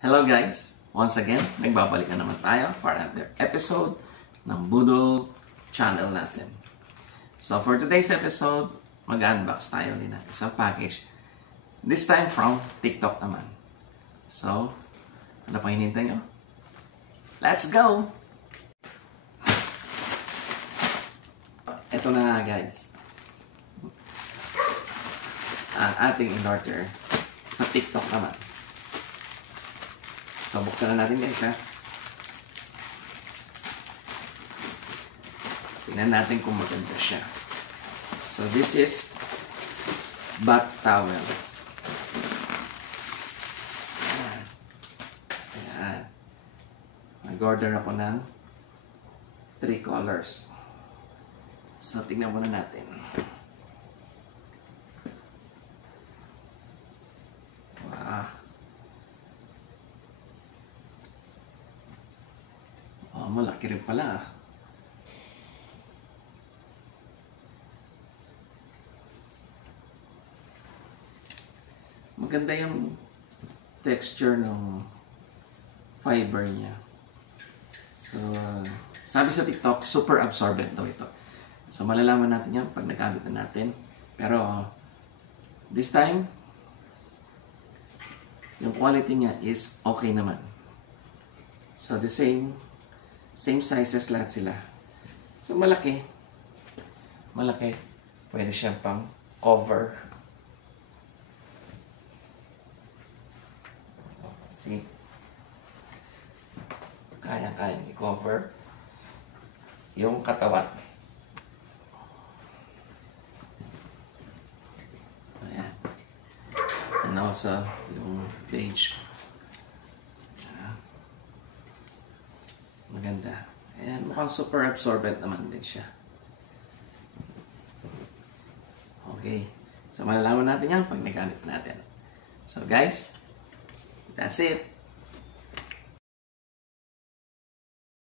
Hello guys! Once again, nagbabalik na naman tayo for another episode ng Budol channel natin. So for today's episode, mag-unbox tayo ulit ng isang package. This time from TikTok naman. So, ano pang hinihintay nyo? Let's go! Ito na nga guys. Ang ating in-order sa TikTok naman. So, buksan na natin guys ha. Tingnan natin kung maganda siya. So, this is bath towel. Ayan. Ayan. Mag-order ako ng 3 colors. So, tingnan muna natin. Wow. Oh, malaki rin pala. Maganda yung texture ng fiber niya. So, sabi sa TikTok, super absorbent daw ito. So, malalaman natin yan pag nagamit na natin. Pero, this time, yung quality niya is okay naman. So, the same sizes lahat sila. So, malaki. Malaki. Pwede siyang pang cover. See? Kaya-kaya i-cover yung katawan. Ayan. And also, yung page. Maganda. Ayan, mukhang super absorbent naman din siya. Okay. So, malalaman natin yan pag nagamit natin. So, guys, that's it.